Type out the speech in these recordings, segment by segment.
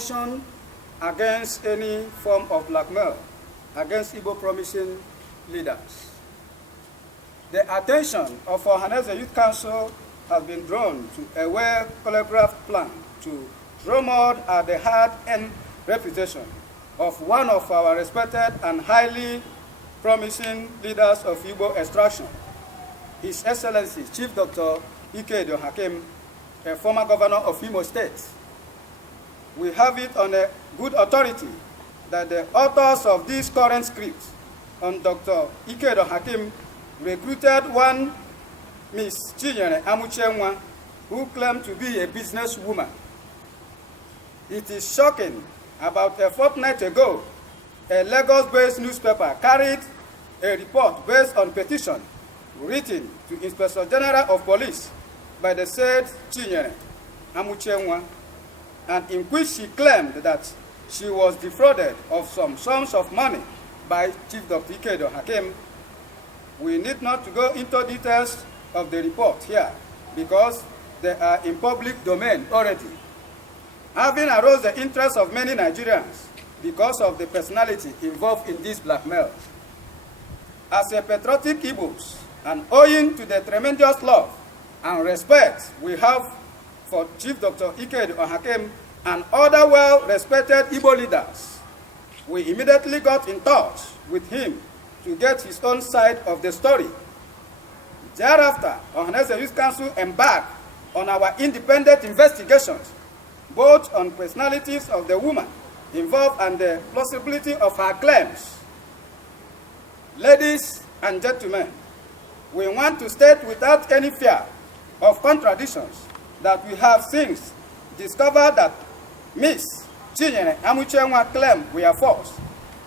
caution against any form of blackmail against Igbo promising leaders. The attention of Ohanaeze Youth Council has been drawn to a well-choreographed plan to throw mud at the hard-earned reputation of one of our respected and highly promising leaders of Igbo extraction, His Excellency Chief Dr. Ikedi Ohakim, a former governor of Imo State. We have it on a good authority that the authors of this current script on Dr. Ikedi Ohakim recruited one Miss Chinyere Amuchenwa, who claimed to be a businesswoman. It is shocking. About a fortnight ago, a Lagos-based newspaper carried a report based on petition written to Inspector General of Police by the said Chinyere Amuchenwa, and in which she claimed that she was defrauded of some sums of money by Chief Dr. Ikedi Ohakim. We need not to go into details of the report here because they are in public domain already, having aroused the interest of many Nigerians because of the personality involved in this blackmail. As a patriotic Igbos, and owing to the tremendous love and respect we have for Chief Dr. Ikedi Ohakim and other well-respected Igbo leaders, we immediately got in touch with him to get his own side of the story. Thereafter, Ohanaeze Youth Council embarked on our independent investigations, both on personalities of the woman involved and the plausibility of her claims. Ladies and gentlemen, we want to state without any fear of contradictions that we have since discovered that Miss Chinyere Amuchenwa claimed we are false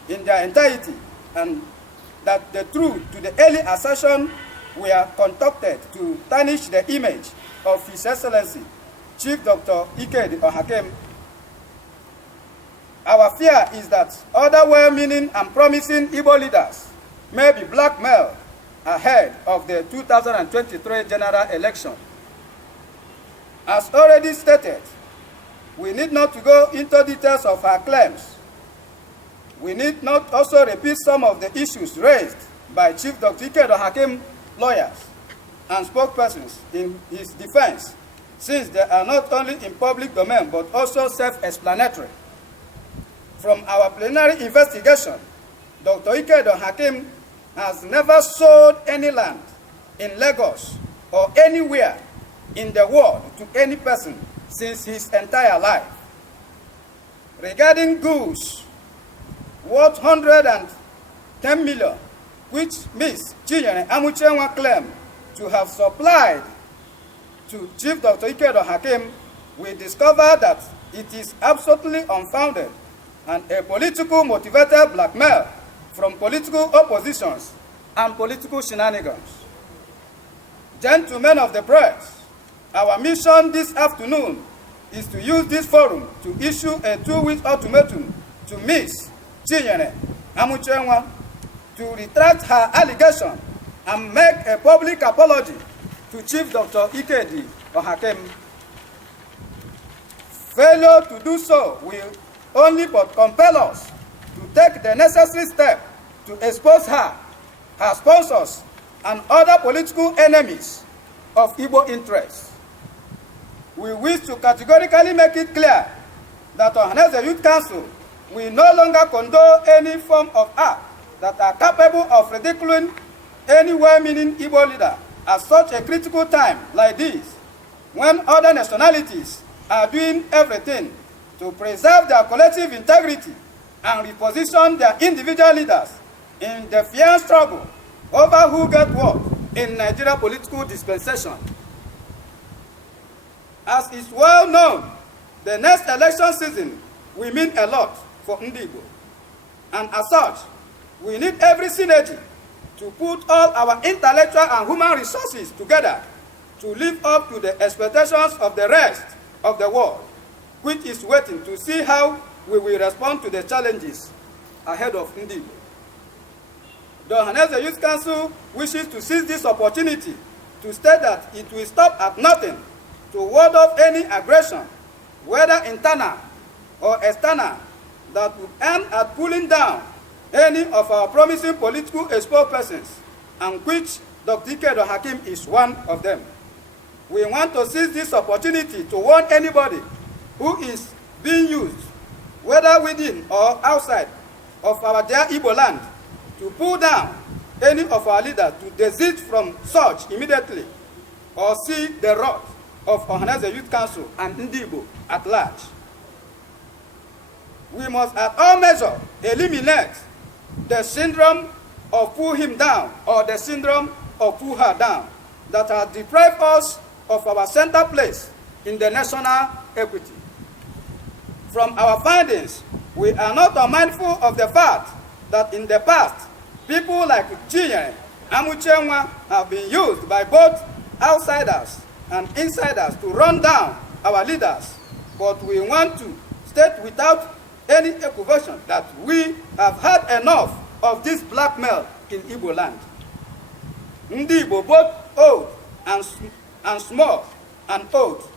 in their entirety, and that the truth to the early assertion we are concocted to tarnish the image of His Excellency Chief Dr. Ikedi Ohakim. Our fear is that other well-meaning and promising Igbo leaders may be blackmailed ahead of the 2023 general election. As already stated, we need not to go into details of our claims. We need not also repeat some of the issues raised by Chief Dr. Ikedi Ohakim lawyers and spokespersons in his defense, since they are not only in public domain but also self-explanatory. From our plenary investigation, Dr. Ikedi Ohakim has never sold any land in Lagos or anywhere in the world to any person since his entire life. Regarding goods worth 110 million, which Ms. Chinyere Amuchenwa claimed to have supplied to Chief Dr. Ikedi Ohakim, we discovered that it is absolutely unfounded and a political motivated blackmail from political oppositions and political shenanigans. Gentlemen of the press, our mission this afternoon is to use this forum to issue a 2-week ultimatum to Ms. Chinyere Amuchenwa to retract her allegation and make a public apology to Chief Dr. Ikedi Ohakim. Failure to do so will only but compel us to take the necessary step to expose her, her sponsors, and other political enemies of Igbo interests. We wish to categorically make it clear that Ohanaeze Youth Council will no longer condone any form of act that are capable of ridiculing any well-meaning Igbo leader at such a critical time like this, when other nationalities are doing everything to preserve their collective integrity and reposition their individual leaders in the fierce struggle over who get what in Nigeria political dispensation. As is well known, the next election season will mean a lot for Igbo, and as such, we need every synergy to put all our intellectual and human resources together to live up to the expectations of the rest of the world, which is waiting to see how we will respond to the challenges ahead of Igbo. The Ohanaeze Youth Council wishes to seize this opportunity to state that it will stop at nothing to ward off any aggression, whether internal or external that would aim at pulling down any of our promising political spokespersons, and which Dr. Ikedi Ohakim is one of them. We want to seize this opportunity to warn anybody who is being used, whether within or outside of our dear Igbo land, to pull down any of our leaders, to desist from such immediately, or see the wrath of Ohanaeze Youth Council and Igbo at large. We must at all measures eliminate the syndrome of pull him down or the syndrome of pull her down that has deprived us of our center place in the national equity. From our findings, we are not unmindful of the fact that in the past, people like Chinyere, Amuchenwa have been used by both outsiders and insiders to run down our leaders. But we want to state without any equivocation that we have had enough of this blackmail in Igbo land. Ndi Igbo, both old and small and old,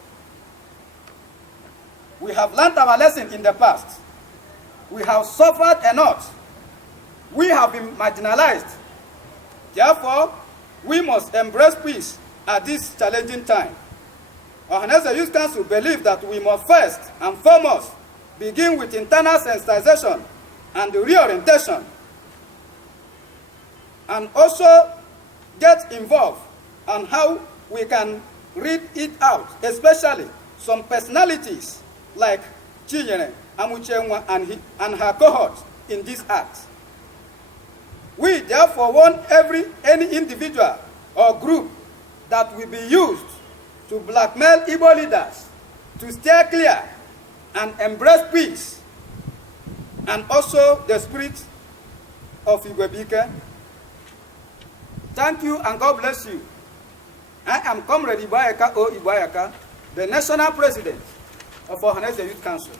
we have learned our lesson in the past. We have suffered enough. We have been marginalized. Therefore, we must embrace peace at this challenging time. Ohanaeze Youth Council believes that we must first and foremost begin with internal sensitization and reorientation, and also get involved on how we can read it out, especially some personalities like Chinyere, Amuchenwa, and her cohort in this act. We therefore want any individual or group that will be used to blackmail Igbo leaders to steer clear and embrace peace, and also the spirit of Igwebike. Thank you and God bless you. I am Comrade Ibayaka O Ibayaka, the National President of Ohanaeze Youth Council.